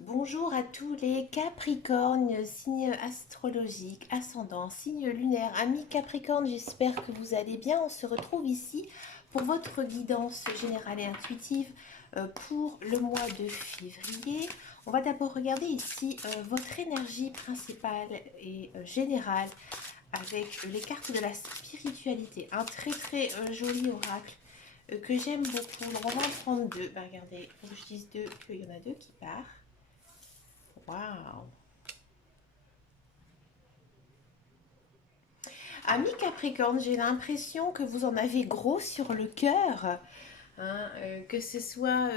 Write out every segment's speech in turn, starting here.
Bonjour à tous les Capricornes, signe astrologique, ascendant, signe lunaire, amis Capricorne, j'espère que vous allez bien. On se retrouve ici pour votre guidance générale et intuitive pour le mois de février. On va d'abord regarder ici votre énergie principale et générale avec les cartes de la spiritualité. Un très joli oracle que j'aime beaucoup. Alors, on va en prendre deux. Bah, regardez, faut que je dise deux, qu'il y en a deux qui partent. Waouh! Ami Capricorne, j'ai l'impression que vous en avez gros sur le cœur, hein, que ce soit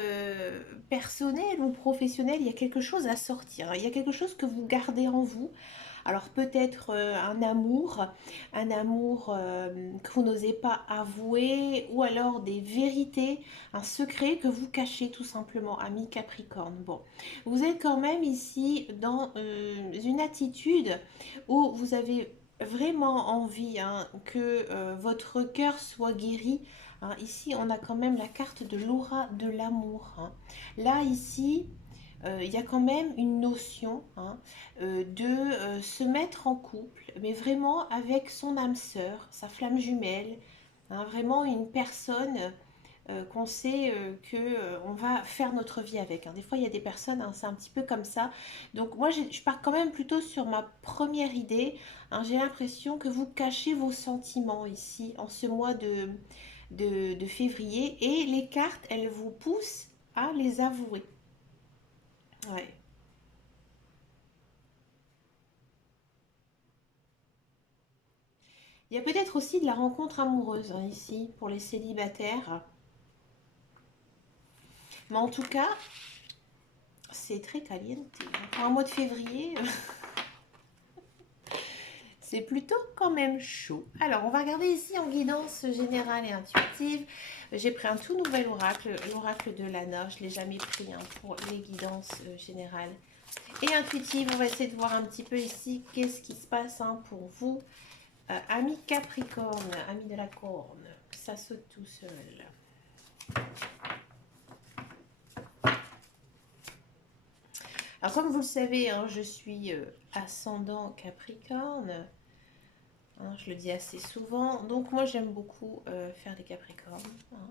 personnel ou professionnel, il y a quelque chose à sortir, hein. Il y a quelque chose que vous gardez en vous. Alors peut-être un amour que vous n'osez pas avouer, ou alors des vérités, un secret que vous cachez tout simplement, ami Capricorne. Bon, vous êtes quand même ici dans une attitude où vous avez vraiment envie, hein, que votre cœur soit guéri, hein. Ici, on a quand même la carte de l'aura de l'amour, hein. Là, ici, il y a quand même une notion, hein, de se mettre en couple, mais vraiment avec son âme sœur, sa flamme jumelle, hein, vraiment une personne qu'on sait que on va faire notre vie avec, hein. Des fois, il y a des personnes, hein, c'est un petit peu comme ça. Donc moi, je pars quand même plutôt sur ma première idée, hein. J'ai l'impression que vous cachez vos sentiments ici, en ce mois de février, et les cartes, elles vous poussent à les avouer. Ouais. Il y a peut-être aussi de la rencontre amoureuse, hein, ici, pour les célibataires. Mais en tout cas, c'est très caliente. Pour un mois de février, c'est plutôt quand même chaud. Alors, on va regarder ici en guidance générale et intuitive. J'ai pris un tout nouvel oracle, l'oracle de l'Anna. Je ne l'ai jamais pris, hein, pour les guidances générales et intuitives. On va essayer de voir un petit peu ici qu'est-ce qui se passe, hein, pour vous. Amis Capricorne, amis de la corne, ça saute tout seul. Alors, comme vous le savez, hein, je suis ascendant Capricorne. Hein, je le dis assez souvent. Donc, moi, j'aime beaucoup faire des Capricornes, hein.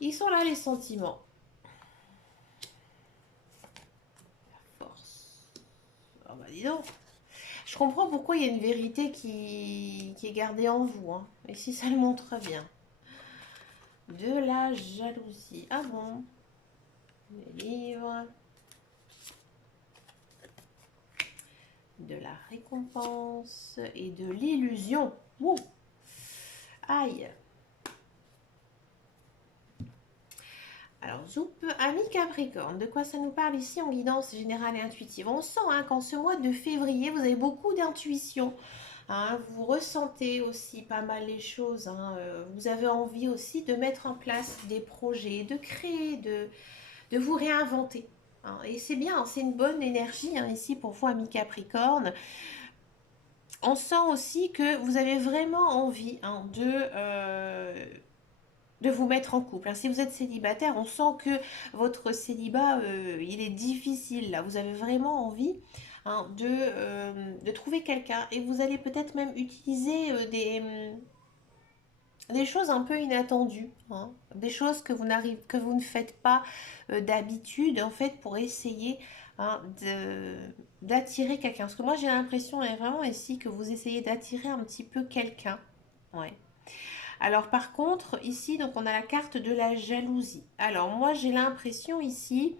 Ils sont là, les sentiments. La force. Oh, bah, dis donc. Je comprends pourquoi il y a une vérité qui est gardée en vous, hein. Et si ça le montre bien. De la jalousie. Ah bon? Les livres. De la récompense et de l'illusion. Ouh. Aïe. Alors, Zoup, ami Capricorne, de quoi ça nous parle ici en guidance générale et intuitive? On sent, hein, qu'en ce mois de février, vous avez beaucoup d'intuition, hein. Vous ressentez aussi pas mal les choses, hein. Vous avez envie aussi de mettre en place des projets, de créer, de vous réinventer, hein. Et c'est bien, c'est une bonne énergie, hein, ici pour vous, ami Capricorne. On sent aussi que vous avez vraiment envie, hein, de vous mettre en couple, hein. Si vous êtes célibataire, on sent que votre célibat, il est difficile là. Vous avez vraiment envie, hein, de trouver quelqu'un, et vous allez peut-être même utiliser des choses un peu inattendues, hein, des choses que vous ne faites pas d'habitude, en fait, pour essayer, hein, d'attirer quelqu'un. Parce que moi, j'ai l'impression, vraiment ici, que vous essayez d'attirer un petit peu quelqu'un. Ouais. Alors par contre, ici, donc on a la carte de la jalousie. Alors moi, j'ai l'impression ici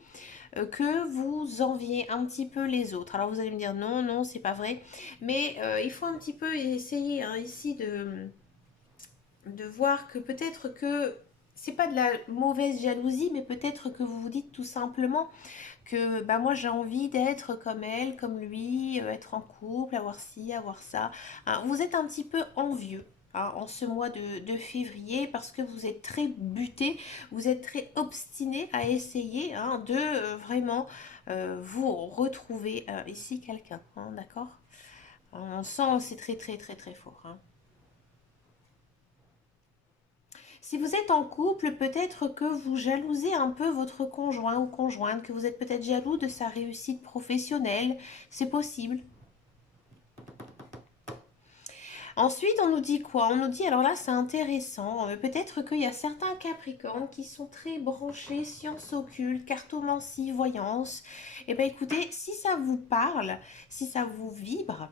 que vous enviez un petit peu les autres. Alors vous allez me dire non, non, c'est pas vrai. Mais il faut un petit peu essayer, hein, ici de voir que peut-être que c'est pas de la mauvaise jalousie, mais peut-être que vous vous dites tout simplement que bah moi j'ai envie d'être comme elle, comme lui, être en couple, avoir ci, avoir ça, hein. Vous êtes un petit peu envieux, hein, en ce mois de février, parce que vous êtes très buté, vous êtes très obstiné à essayer, hein, de vraiment vous retrouver ici quelqu'un, hein, d'accord? On sent, c'est très fort, hein. Si vous êtes en couple, peut-être que vous jalousez un peu votre conjoint ou conjointe, que vous êtes peut-être jaloux de sa réussite professionnelle, c'est possible. Ensuite, on nous dit quoi? On nous dit, alors là, c'est intéressant, peut-être qu'il y a certains Capricornes qui sont très branchés sciences occultes, cartomancie, voyance. Eh bien, écoutez, si ça vous parle, si ça vous vibre,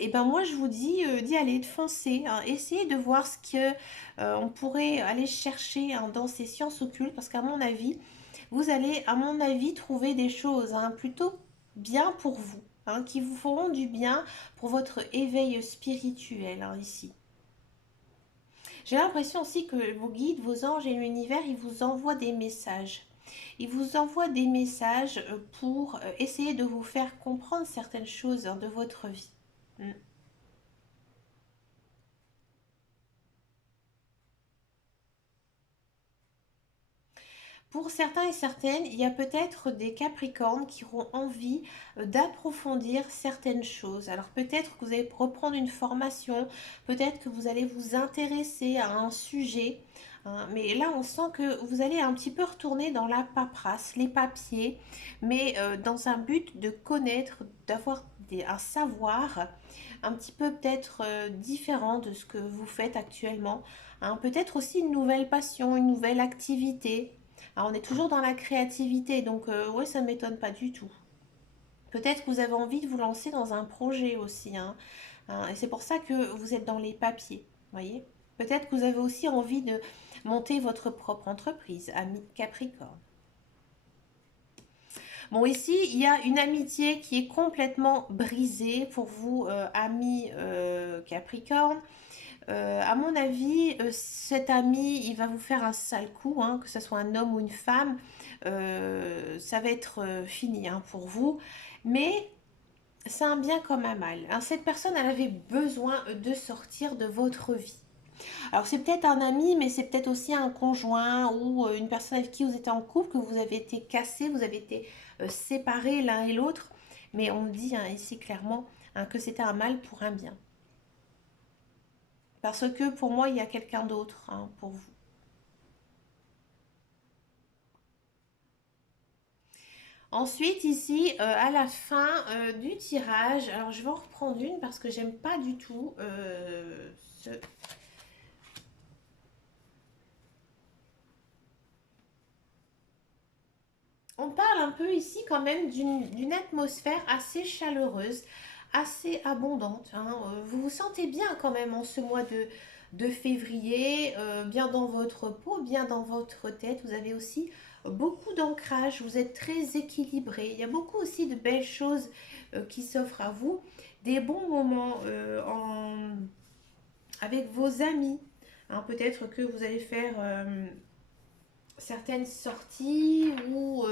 eh ben moi je vous dis d'y aller, de foncer, hein. Essayez de voir ce que on pourrait aller chercher, hein, dans ces sciences occultes, parce qu'à mon avis, vous allez, à mon avis, trouver des choses, hein, plutôt bien pour vous, hein, qui vous feront du bien pour votre éveil spirituel, hein, ici. J'ai l'impression aussi que vos guides, vos anges et l'univers, ils vous envoient des messages. Ils vous envoient des messages pour essayer de vous faire comprendre certaines choses, hein, de votre vie. Mm. Pour certains et certaines, il y a peut-être des Capricornes qui auront envie d'approfondir certaines choses. Alors peut-être que vous allez reprendre une formation, peut-être que vous allez vous intéresser à un sujet, hein, mais là on sent que vous allez un petit peu retourner dans la paperasse, les papiers, mais dans un but de connaître, d'avoir un savoir un petit peu peut-être différent de ce que vous faites actuellement, hein. Peut-être aussi une nouvelle passion, une nouvelle activité. Alors, on est toujours dans la créativité, donc ouais, ça ne m'étonne pas du tout. Peut-être que vous avez envie de vous lancer dans un projet aussi, hein, hein, et c'est pour ça que vous êtes dans les papiers, voyez. Peut-être que vous avez aussi envie de monter votre propre entreprise, ami Capricorne. Bon, ici, il y a une amitié qui est complètement brisée pour vous, ami Capricorne. À mon avis, cet ami, il va vous faire un sale coup, hein, que ce soit un homme ou une femme. Ça va être fini, hein, pour vous. Mais c'est un bien comme un mal, hein. Cette personne, elle avait besoin de sortir de votre vie. Alors c'est peut-être un ami, mais c'est peut-être aussi un conjoint ou une personne avec qui vous étiez en couple, que vous avez été cassés, vous avez été séparés l'un et l'autre. Mais on me dit, hein, ici clairement, hein, que c'était un mal pour un bien. Parce que pour moi, il y a quelqu'un d'autre, hein, pour vous. Ensuite, ici, à la fin du tirage, alors je vais en reprendre une parce que j'aime pas du tout ce... On parle un peu ici quand même d'une atmosphère assez chaleureuse, assez abondante, hein. Vous vous sentez bien quand même en ce mois de février, bien dans votre peau, bien dans votre tête. Vous avez aussi beaucoup d'ancrage, vous êtes très équilibré. Il y a beaucoup aussi de belles choses qui s'offrent à vous, des bons moments avec vos amis, hein. Peut-être que vous allez faire certaines sorties ou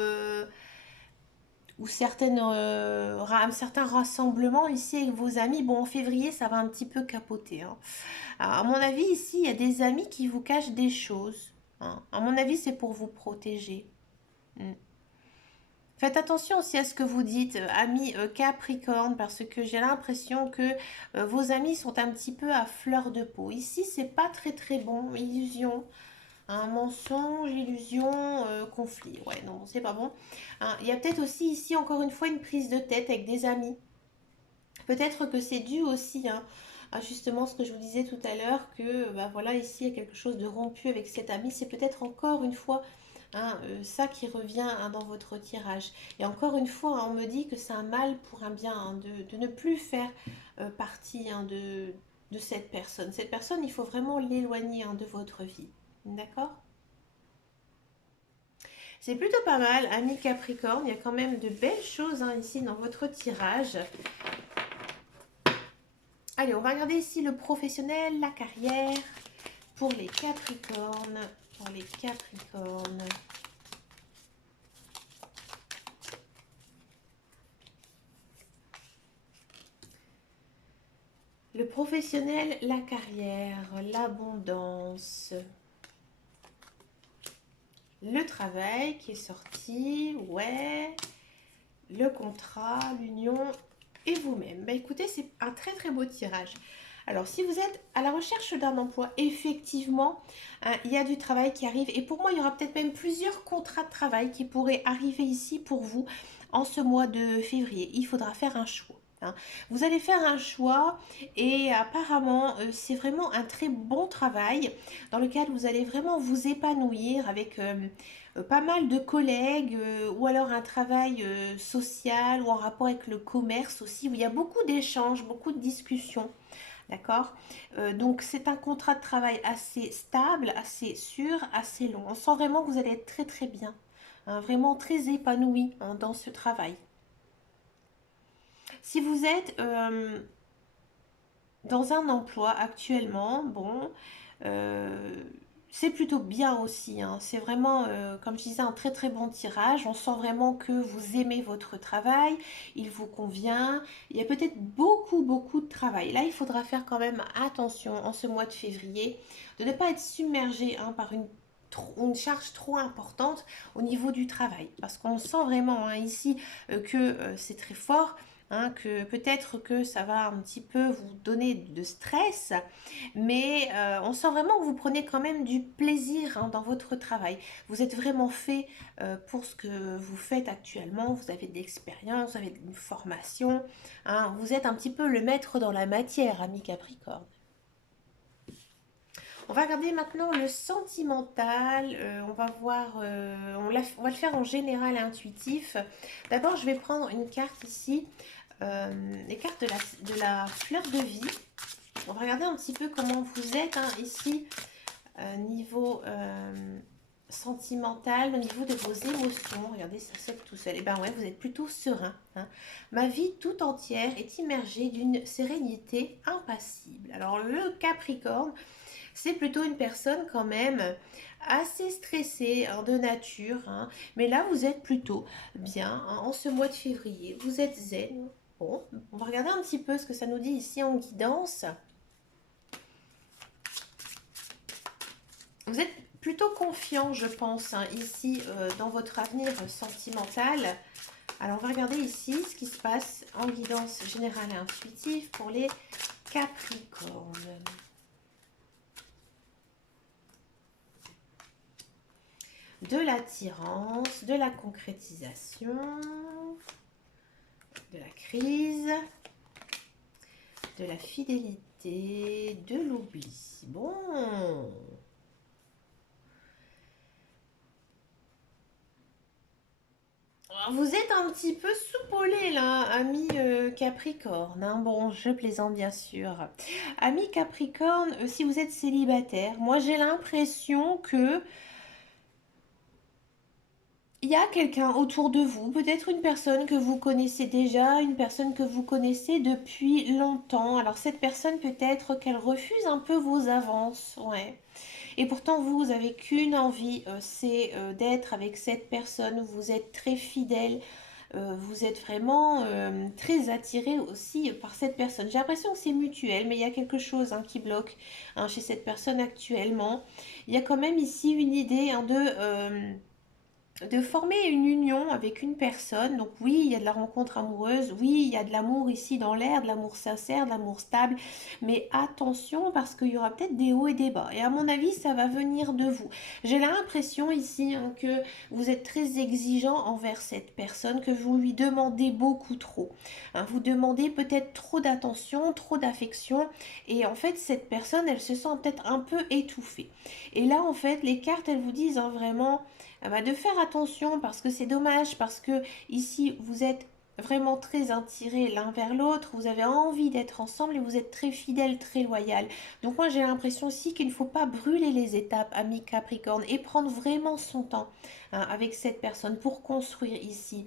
certains rassemblements ici avec vos amis. Bon, en février, ça va un petit peu capoter, hein. Alors, à mon avis, ici, il y a des amis qui vous cachent des choses, hein. À mon avis, c'est pour vous protéger. Mm. Faites attention aussi à ce que vous dites, amis Capricorne, parce que j'ai l'impression que vos amis sont un petit peu à fleur de peau. Ici, c'est pas très très bon. Illusion, un mensonge, illusion, conflit. Ouais, non, c'est pas bon, hein. Il y a peut-être aussi ici, encore une fois, une prise de tête avec des amis. Peut-être que c'est dû aussi, hein, à justement ce que je vous disais tout à l'heure, que bah, voilà, ici, il y a quelque chose de rompu avec cet ami. C'est peut-être encore une fois, hein, ça qui revient, hein, dans votre tirage. Et encore une fois, hein, on me dit que c'est un mal pour un bien, hein, de ne plus faire partie, hein, de cette personne. Cette personne, il faut vraiment l'éloigner, hein, de votre vie. D'accord? C'est plutôt pas mal, ami Capricorne. Il y a quand même de belles choses, hein, ici dans votre tirage. Allez, on va regarder ici le professionnel, la carrière pour les Capricornes. Pour les Capricornes. Le professionnel, la carrière, l'abondance, le travail qui est sorti, ouais, le contrat, l'union et vous-même. Bah écoutez, c'est un très très beau tirage. Alors, si vous êtes à la recherche d'un emploi, effectivement, hein, il y a du travail qui arrive. Et pour moi, il y aura peut-être même plusieurs contrats de travail qui pourraient arriver ici pour vous en ce mois de février. Il faudra faire un choix, hein. Vous allez faire un choix et apparemment, c'est vraiment un très bon travail dans lequel vous allez vraiment vous épanouir avec pas mal de collègues ou alors un travail social ou en rapport avec le commerce aussi, où il y a beaucoup d'échanges, beaucoup de discussions. D'accord. Donc c'est un contrat de travail assez stable, assez sûr, assez long. On sent vraiment que vous allez être très très bien, hein, vraiment très épanoui, hein, dans ce travail. Si vous êtes dans un emploi actuellement, bon, euh, c'est plutôt bien aussi, hein. C'est vraiment, comme je disais, un très très bon tirage. On sent vraiment que vous aimez votre travail, il vous convient. Il y a peut-être beaucoup beaucoup de travail. Là, il faudra faire quand même attention en ce mois de février de ne pas être submergé, hein, par une charge trop importante au niveau du travail. Parce qu'on sent vraiment, hein, ici, que c'est très fort, hein, que peut-être que ça va un petit peu vous donner de stress, mais on sent vraiment que vous prenez quand même du plaisir, hein, dans votre travail. Vous êtes vraiment fait pour ce que vous faites actuellement. Vous avez de l'expérience, vous avez une formation, hein. Vous êtes un petit peu le maître dans la matière, ami Capricorne. On va regarder maintenant le sentimental. On va voir, on va le faire en général et intuitif. D'abord, je vais prendre une carte ici, les cartes de la fleur de vie. On va regarder un petit peu comment vous êtes, hein, ici, niveau sentimental, au niveau de vos émotions. Regardez, ça saute tout seul. Et ben ouais, vous êtes plutôt serein, hein. Ma vie tout entière est immergée d'une sérénité impassible. Alors le Capricorne, c'est plutôt une personne quand même assez stressée, hein, de nature, hein. Mais là, vous êtes plutôt bien, hein, en ce mois de février. Vous êtes zen. Bon, on va regarder un petit peu ce que ça nous dit ici en guidance. Vous êtes plutôt confiant, je pense, hein, ici, dans votre avenir sentimental. Alors, on va regarder ici ce qui se passe en guidance générale et intuitive pour les Capricornes. De l'attirance, de la concrétisation, de la crise, de la fidélité, de l'oubli. Bon. Vous êtes un petit peu soupolé là, ami Capricorne, hein. Bon, je plaisante bien sûr. Ami Capricorne, si vous êtes célibataire, moi j'ai l'impression que il y a quelqu'un autour de vous, peut-être une personne que vous connaissez déjà, une personne que vous connaissez depuis longtemps. Alors cette personne peut-être qu'elle refuse un peu vos avances, ouais. Et pourtant vous avez qu'une envie, c'est d'être avec cette personne. Vous êtes très fidèle, vous êtes vraiment très attiré aussi par cette personne. J'ai l'impression que c'est mutuel, mais il y a quelque chose, hein, qui bloque, hein, chez cette personne actuellement. Il y a quand même ici une idée, hein, de former une union avec une personne. Donc oui, il y a de la rencontre amoureuse, oui, il y a de l'amour ici dans l'air, de l'amour sincère, de l'amour stable, mais attention parce qu'il y aura peut-être des hauts et des bas. Et à mon avis, ça va venir de vous. J'ai l'impression ici, hein, que vous êtes très exigeant envers cette personne, que vous lui demandez beaucoup trop, hein. Vous demandez peut-être trop d'attention, trop d'affection, et en fait, cette personne, elle se sent peut-être un peu étouffée. Et là, en fait, les cartes, elles vous disent, hein, vraiment, bah, de faire attention parce que c'est dommage, parce que ici vous êtes vraiment très attirés l'un vers l'autre, vous avez envie d'être ensemble et vous êtes très fidèles, très loyal. Donc moi j'ai l'impression aussi qu'il ne faut pas brûler les étapes, ami Capricorne, et prendre vraiment son temps, hein, avec cette personne pour construire ici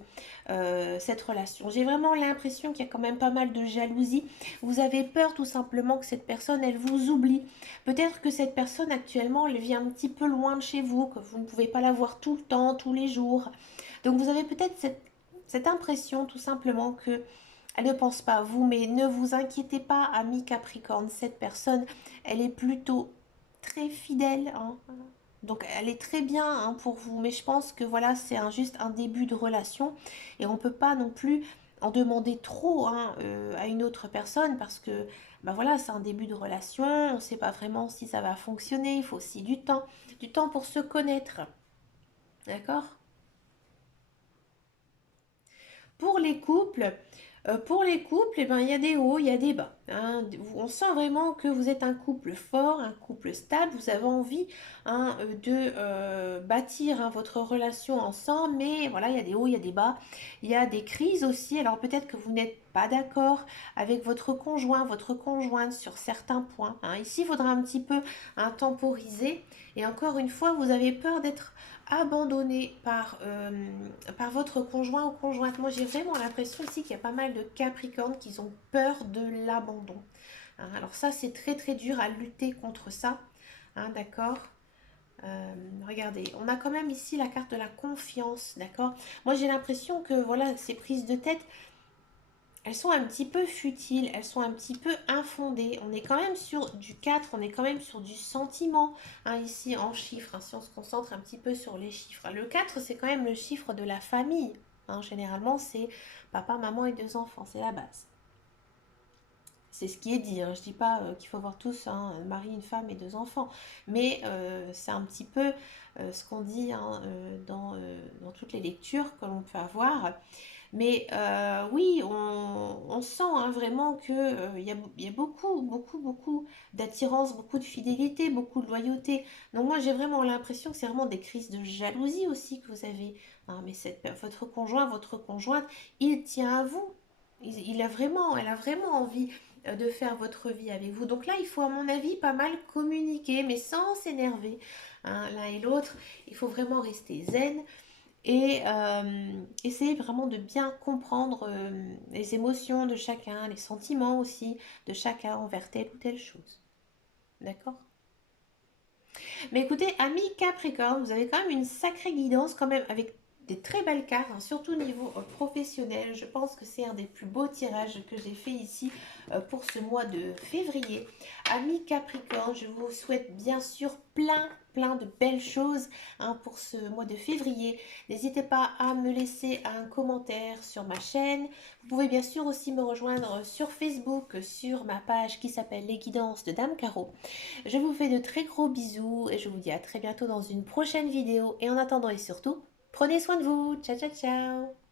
cette relation. J'ai vraiment l'impression qu'il y a quand même pas mal de jalousie. Vous avez peur tout simplement que cette personne, elle vous oublie. Peut-être que cette personne actuellement, elle vit un petit peu loin de chez vous, que vous ne pouvez pas la voir tout le temps, tous les jours. Donc vous avez peut-être cette impression tout simplement que elle ne pense pas à vous, mais ne vous inquiétez pas, ami Capricorne, cette personne, elle est plutôt très fidèle, hein. Donc elle est très bien, hein, pour vous, mais je pense que voilà, c'est juste un début de relation et on ne peut pas non plus en demander trop, hein, à une autre personne parce que ben voilà, c'est un début de relation, on ne sait pas vraiment si ça va fonctionner, il faut aussi du temps pour se connaître, d'accord? Pour les couples, eh ben, il y a des hauts, il y a des bas, hein. On sent vraiment que vous êtes un couple fort, un couple stable. Vous avez envie, hein, de bâtir, hein, votre relation ensemble. Mais voilà, il y a des hauts, il y a des bas. Il y a des crises aussi. Alors peut-être que vous n'êtes pas d'accord avec votre conjoint, votre conjointe sur certains points, hein. Ici, il faudra un petit peu, hein, temporiser. Et encore une fois, vous avez peur d'être abandonné par votre conjoint ou conjointe. Moi, j'ai vraiment l'impression ici qu'il y a pas mal de Capricornes qui ont peur de l'abandon, hein. Alors ça, c'est très très dur à lutter contre ça, hein, d'accord. Regardez, on a quand même ici la carte de la confiance, d'accord. Moi, j'ai l'impression que voilà, ces prises de tête, elles sont un petit peu futiles, elles sont un petit peu infondées. On est quand même sur du 4, on est quand même sur du sentiment, hein, ici en chiffres, hein, si on se concentre un petit peu sur les chiffres. Le 4, c'est quand même le chiffre de la famille, hein. Généralement, c'est papa, maman et deux enfants, c'est la base. C'est ce qui est dit, hein. Je ne dis pas qu'il faut avoir tous un mari, une femme et deux enfants, mais c'est un petit peu ce qu'on dit, hein, dans toutes les lectures que l'on peut avoir. Mais oui, on sent, hein, vraiment que il y a beaucoup, beaucoup, beaucoup d'attirance, beaucoup de fidélité, beaucoup de loyauté. Donc moi, j'ai vraiment l'impression que c'est vraiment des crises de jalousie aussi que vous avez, hein. Mais votre conjoint, votre conjointe, il tient à vous. Elle a vraiment envie de faire votre vie avec vous. Donc là, il faut, à mon avis, pas mal communiquer, mais sans s'énerver, hein, l'un et l'autre. Il faut vraiment rester zen et essayer vraiment de bien comprendre les émotions de chacun, les sentiments aussi de chacun envers telle ou telle chose. D'accord? Mais écoutez, ami Capricorne, vous avez quand même une sacrée guidance quand même avec des très belles cartes, hein, surtout au niveau professionnel. Je pense que c'est un des plus beaux tirages que j'ai fait ici pour ce mois de février. Ami Capricorne, je vous souhaite bien sûr plein de belles choses, hein, pour ce mois de février. N'hésitez pas à me laisser un commentaire sur ma chaîne. Vous pouvez bien sûr aussi me rejoindre sur Facebook, sur ma page qui s'appelle Les Guidances de Dame Caro. Je vous fais de très gros bisous et je vous dis à très bientôt dans une prochaine vidéo. Et en attendant et surtout, prenez soin de vous. Ciao, ciao, ciao.